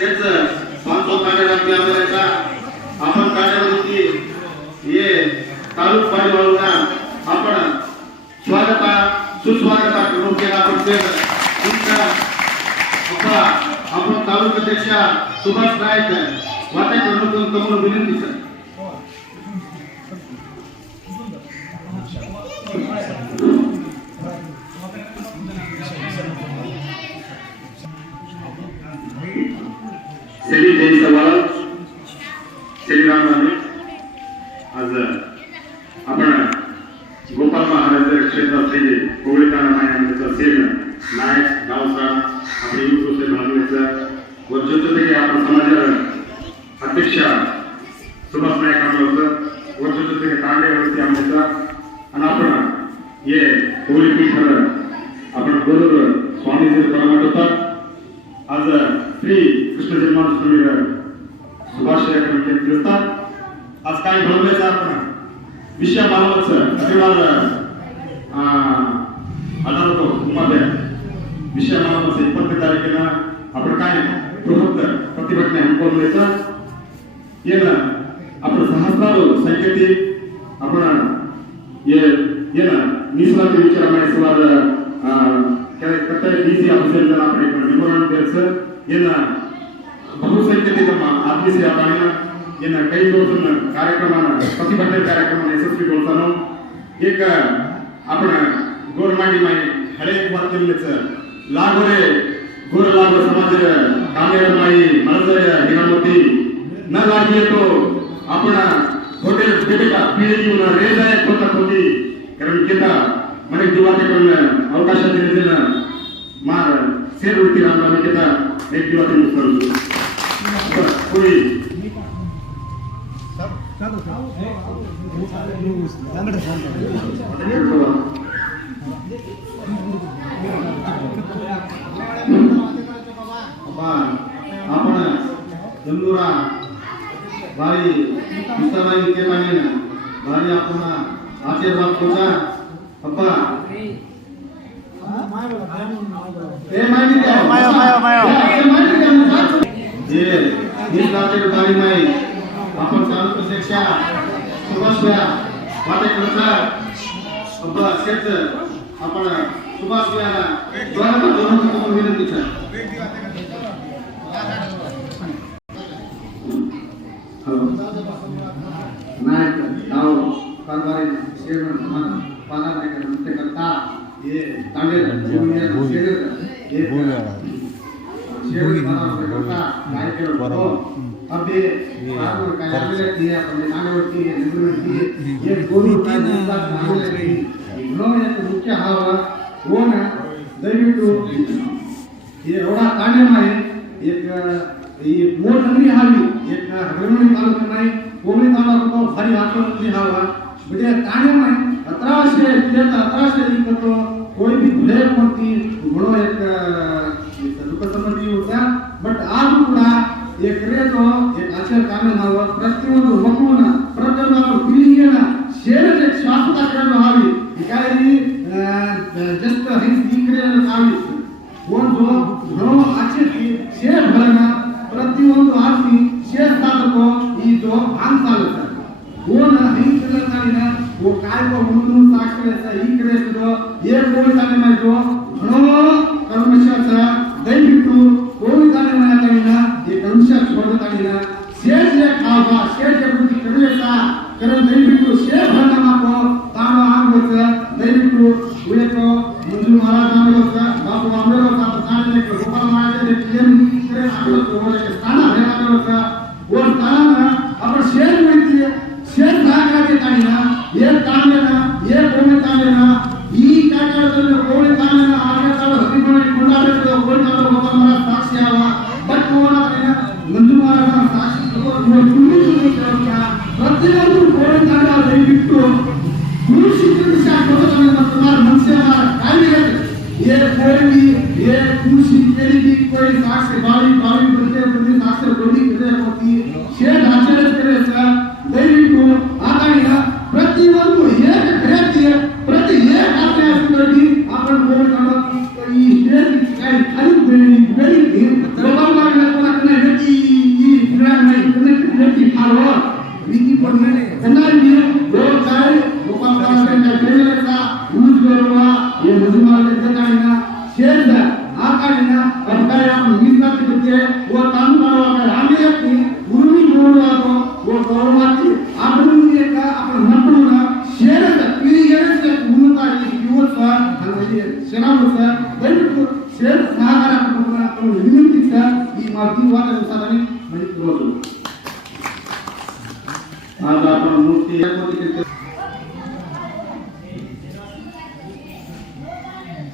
तेच पाचसो कार्यरत आमदारांचा आपण कार्यरती हे तालुक पाडीवाळूना आपण स्वागत सुस्वागत करून केला आपण ते तुमच्या आपण तालुका अध्यक्ष सुभाष नाईक वाटे करून तमून विनंती सर. ಅಧ್ಯಕ್ಷ ಸುಭಾಷ್ ನಾಯಕ್ ಅಮೃತ ಅವ್ರ ಜೊತೆಗೆ ಕಾಂಡೆ ವ್ಯವಸ್ಥೆ ಅಮೃತ ಅನಾಪಣ ಎ. ಹೋಲಿಪೀಠರ ಅಪನ ಗುರು ಸ್ವಾಮೀಜಿ ಬರಮಾಡುತ್ತ ಆದ ಶ್ರೀ ಕೃಷ್ಣ ಜನ್ಮಾನ ಸ್ವಾಮಿಗಳ ಶುಭಾಶಯ ತಿಳಿಸ್ತಾ आज काय घडवल्याचं आपण विषय मानवाचं अभिवाद आधारतो उमादे ವಿಷಯ मानवाचं इपत्त तारखेला आपण काय बृहत्तर प्रतिभटने हंपवल्याचं ಏನ आपण ಸಹಸ್ರಾರು ಸಂಖ್ಯೆತಿ आपण ಏ- ಏನ ಮೀಸಲಾತಿ ವಿಚಾರ ಮಾಡಿಸುವಾಗ ಕತ್ತಲೆ ಡಿಸಿ ಆಫೀಸರ್ आपण एक मेमोरंडम द्यायचं ಏನ ಬಹುಸಂಖ್ಯತೆ ನಮ್ಮ ಆತ್ಮೀಯ ಆದಾಯ ಏನ ಕೈ ಜೋಡಿಸೋಣ ಕಾರ್ಯಕ್ರಮನ ಪ್ರತಿಭಟನೆ ಕಾರ್ಯಕ್ರಮನ ಯಶಸ್ವಿಗೊಳಿಸೋಣ एक आपण गोरमाडी माई हळे बात केलेचं लागोरे गोर लागो समाज कामेर माई मनसर हिरामती ન લાગીએ તો આપણા છોટે છોટેકા પીએયુના રેદાય પોતા પોતી કારણ કે ಮನೆಗೆ ದಿವಾಟಿಗಳನ್ನ ಅವಕಾಶ ನೀಡಿದ್ರೆ ಮಾರ ಸೇರಿಬಿಡ್ತೀರ ಅಂತ ನಮಗೆಲ್ಲ ದಿವಾಟಿ ಮುಗಿಸ್ಕೊಂಡು ಅಪ್ಪ ಅಪ್ಪನ ಎಲ್ಲೂರ বাড়ি বিস্তারাই কে লাগে না। বাড়ি আপনার আশীর্বাদ করছা আপা এ মাইনি দাও মায়ো মায়ো মায়ো। এ মাইনি দাও যে নিস্তারের বাড়ি নাই। आपण तालुका शिक्षा सुभाष भैया वाटे ಹಲೋ ನಾಯಕ ನಾವು ಕಾರ್ಬಾರಿ ಸೇವೆ ಪಾಲನೆ ಅಂತಕ್ಕಂಥ ಏ ತಾಂಡೇರ ಸೇರಿದ ಏ ಸೇವೆ ಮಾಡತಕ್ಕಂಥ ನಾಯಕರು ಅಬ್ಬೆ ಸಾರು ಕಾಯಲಕ್ಕೆ अपने नागवती निवृत्ती ये कोणी नागवती ಇನ್ನೂ एक ಮುಖ್ಯ ಹಾವ कोण ದಯವಿಟ್ಟು हे एवढा कायम आहे एक ही मोठ नगरी हवी एक हरवणी तालुका नाही कोवळी तालुका भारी आत्महत्या हवा म्हणजे कायम आहे अतराशे तेच अतराशे इकतो कोई भी भले कोणती म्हणून एक दुःखसंबंधी होता बट आज ಕೂಡ ಎಕರೆದು ಆಚಾರ ಕಾಮೆ ನಾವು ಪ್ರತಿಯೊಂದು ಮಗುವನ್ನ জন্য म्हणजे व काम करावं आम्ही व्यक्ती उर्मी बोलतो व गौरवाची आपण म्हणजे का आपण म्हणतो ना शेरच पिढी गेलंच उन्नत आहे दिवस म्हणजे शेणावर ದಯವಿಟ್ಟು ಸೇರ್ ಸಹಕಾರ ಕೊಡಬೇಕು ವಿನಂತಿ ಸರ್ ಈ ಮಾಧ್ಯಮವಾದ ದಿವಸದಲ್ಲಿ ಮೈತ್ರೋದು आज आपण मूर्ती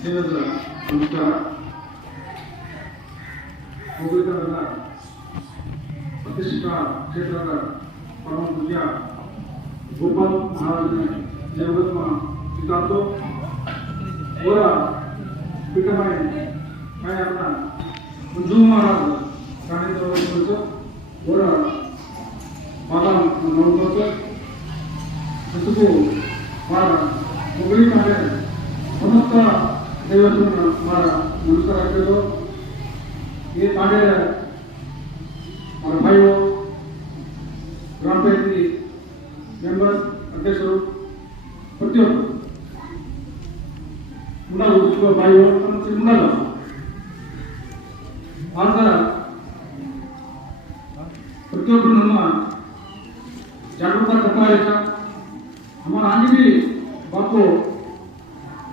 ಸೇವೆದ ನಮಸ್ಕಾರ క్షేత్రంగా పరమ పూజ గోపాల్ మహారాజుని దేవగత్మ చిత్తాంతో కూర పీఠమై ఆయన ముంజు మహారాజు కాణించవచ్చు కూర బాగా నవ్వుకోవచ్చు అందుకు వార మొగలి మాడే సమస్త దేవతలను వార నమస్కారాలు ఏ తాడే మన భయో పంచాయతీ మెంబర్స్ అధ్యక్షుడు ప్రతి ఒక్కరు ఉండాలి ఎక్కువ బాయ్ ఉండాలి ಆತರ ಪ್ರತಿಯೊಬ್ಬರು ನಮ್ಮ ಜಾಗೃತ ತಪ್ಪಾಯಿತ ನಮ್ಮ ಆಗಿ ಬಾಪು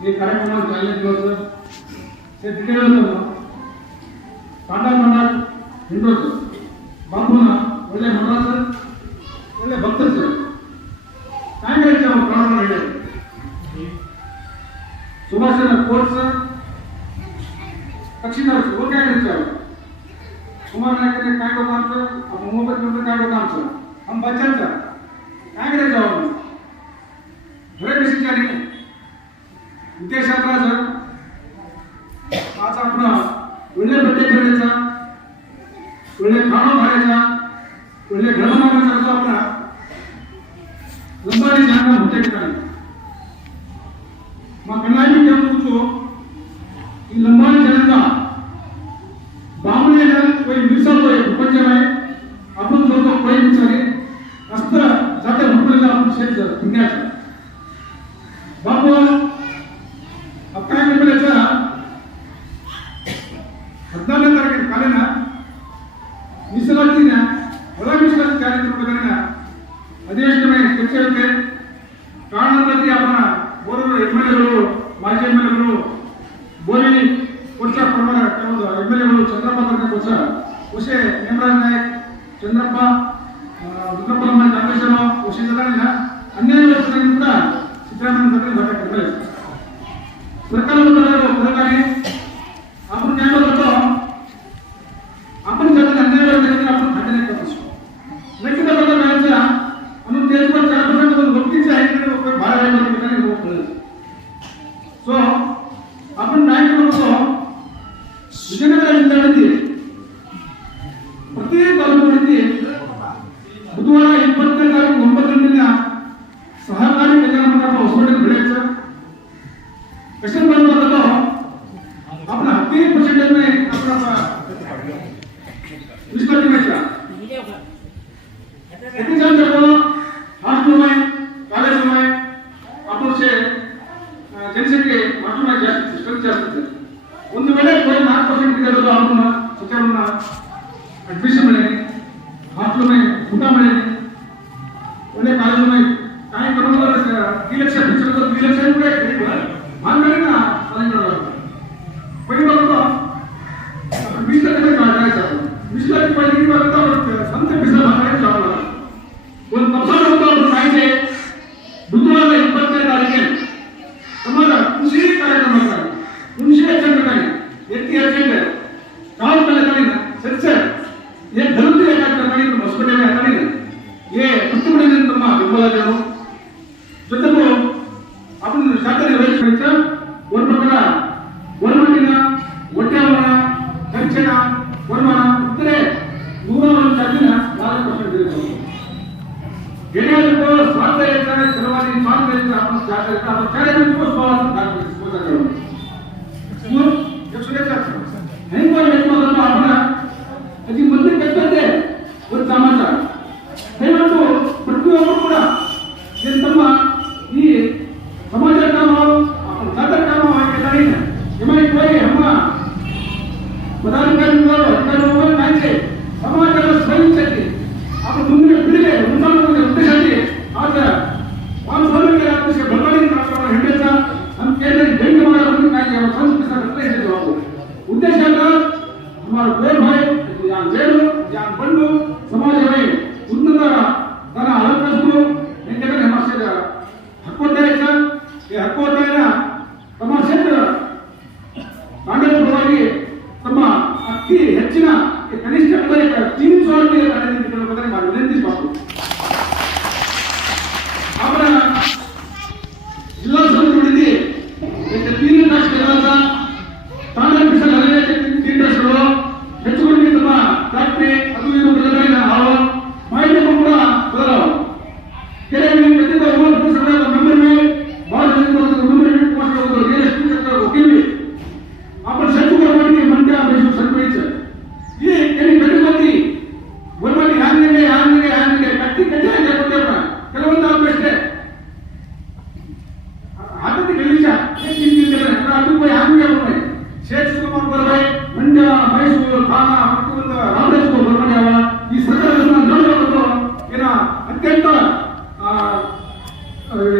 ಈ ಕಾರ್ಯಕ್ರಮ ಚಾಲನೆ ಇವತ್ತು దిగ్గజ కాండా కాండా ಒಳ್ಳೆ ಭಕ್ತರು ಸರ್ काय करायचं आपण प्राणाला राहिले सुभाषचंद्र कोर्स दक्षिणावर वर काय करायचं कुमार नायकाने काय होतं आमचं आपण मोबाईल काय होतं आमचं हम बच्चांचं काय करायचं आपण घरे कशी आणि विद्याशास्त्राचं आज आपण ಒಳ್ಳೆ ಬಟ್ಟೆ करायचा ಒಳ್ಳೆ खाणं घालायचा ಒಳ್ಳೆ घरमाना करतो आपला ఉమ్మడి జనం ముట్టెట్టాలి మా పిల్లల్ని చదువుతూ ఈ లంబాడి జనంగా బామునే జనం పోయి మిరిసాలు పోయి ఉపంచమై అప్పుడు పోయించాలి అస్త జత ముప్పై చేస్తారు ఇంకా ಉಷೆ ಹೇಮರಾಜ್ ನಾಯಕ್ ಚಂದ್ರಪ್ಪ ದುರ್ಗಪ್ಪಲಮ್ಮ ನಾಗೇಶ್ವರ ಉಷೆ ಜಗಣ್ಣ ಹನ್ನೆರಡು ವರ್ಷಗಳಿಂದ ಸಿದ್ದರಾಮಯ್ಯ ಸರ್ಕಾರ ಮಾತಾಡ್ತಾರೆ ಸರ್ಕಾರ ಕೊರಗಾರಿ ಅಪ್ಪನ ನ್ಯಾಯವಾದ ಅಪ್ಪನ ಜೊತೆ ಹನ್ನೆರಡು ವರ್ಷಗಳಿಂದ ಅಪ್ಪನ ಖಂಡನೆ ತಪ್ಪಿಸು ಮೆಕ್ಕಿದ ಬಂದ ರಾಜ್ಯ ಅವನು ದೇಶದ ಜನಪ್ರತಿನಿಧಿ ಒಂದು ಒಪ್ಪಿಸಿ ಆಯ್ಕೆ ಭಾಳ ಹೋಗ್ತಾರೆ. So Yeah. Mm-hmm.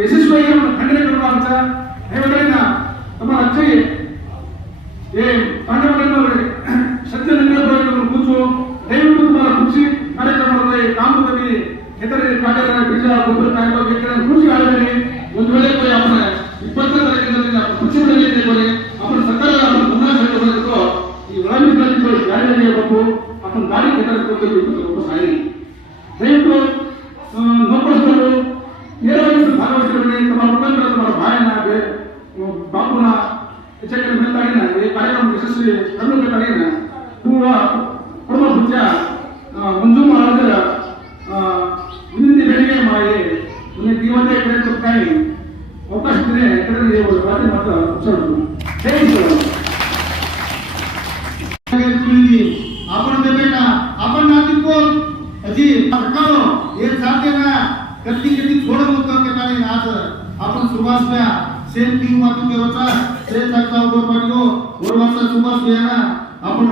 ಯಶಸ್ವಿಯಾಗಿ ನಮ್ಮ ಖಂಡನೆ ಕೊಡುವಂತ ದೇವರನ್ನ ನಮ್ಮ ಅಜ್ಜಿಗೆ ಏ ತಂಡವನ್ನು ಸತ್ಯ ನಿರ್ಣಯವನ್ನು ಕೂತು ದಯವಿಟ್ಟು ತುಂಬಾ ಮುಗಿಸಿ ಕಾರ್ಯಕ್ರಮದಲ್ಲಿ ಕಾಮದಲ್ಲಿ ಇತರೆ ಕಾರ್ಯಕ್ರಮ ಬೀಜ, ಗೊಬ್ಬರ ಕಾರ್ಯಕ್ರಮ ಕೃಷಿ ಆಡಬೇಡಿ ಒಂದು ವೇಳೆ ಕೂಡ ಅವರ ಇಪ್ಪತ್ತನೇ ತಾರೀಕಿನಲ್ಲಿ ನಾವು ಕೃಷಿಗಳಲ್ಲಿ ಇದ್ದೇವೆ ಅವರ ಸರ್ಕಾರ ಅವರ ಗಮನ ಸೆಳೆಯಬೇಕು ಈ ಒಳಮಿಗಳಲ್ಲಿ ಜಾರಿಯಲ್ಲಿ ಇರಬೇಕು ಅವನ ದಾರಿ ಕೆಟ್ಟರೆ ಕೊಟ್ಟು ದಯವಿಟ್ಟು ಬಾಪುನ ಹೆಚ್ಚಿನ ಮೇಲ್ತಾಗಿನ ಈ ಕಾರ್ಯಕ್ರಮ ಯಶಸ್ವಿ ಕಣ್ಣುಬೇಕಾಗಿನ ಪೂರ್ವ ಪೂರ್ವ ಪೂಜ್ಯ ಮಂಜು ಮಹಾರಾಜರ ಆ, ವಿನಂತಿ ಬೇಡಿಕೆ ಮಾಡಿ ಉನ್ನೆ ದೀವತೆ ಕಡೆ ಕೊಡ್ತಾಯಿ ಅವಕಾಶ ಇದ್ರೆ ಕಡೆ ಬಾತಿ ಮಾತ್ರ ಉಚ್ಚರಿಸು ಜೈ ಶ್ರೀರಾಮ್ पिढी आपण ते बेटा आपण नाती कोण हजी सरकारो हे साथे ना कधी कधी थोडं होतं की नाही आज आपण सुभाष ब्या सेन पिऊ मातू केरोचा से तक्ता उभं पडलो वरवाचा सुभाष ब्या ना आपण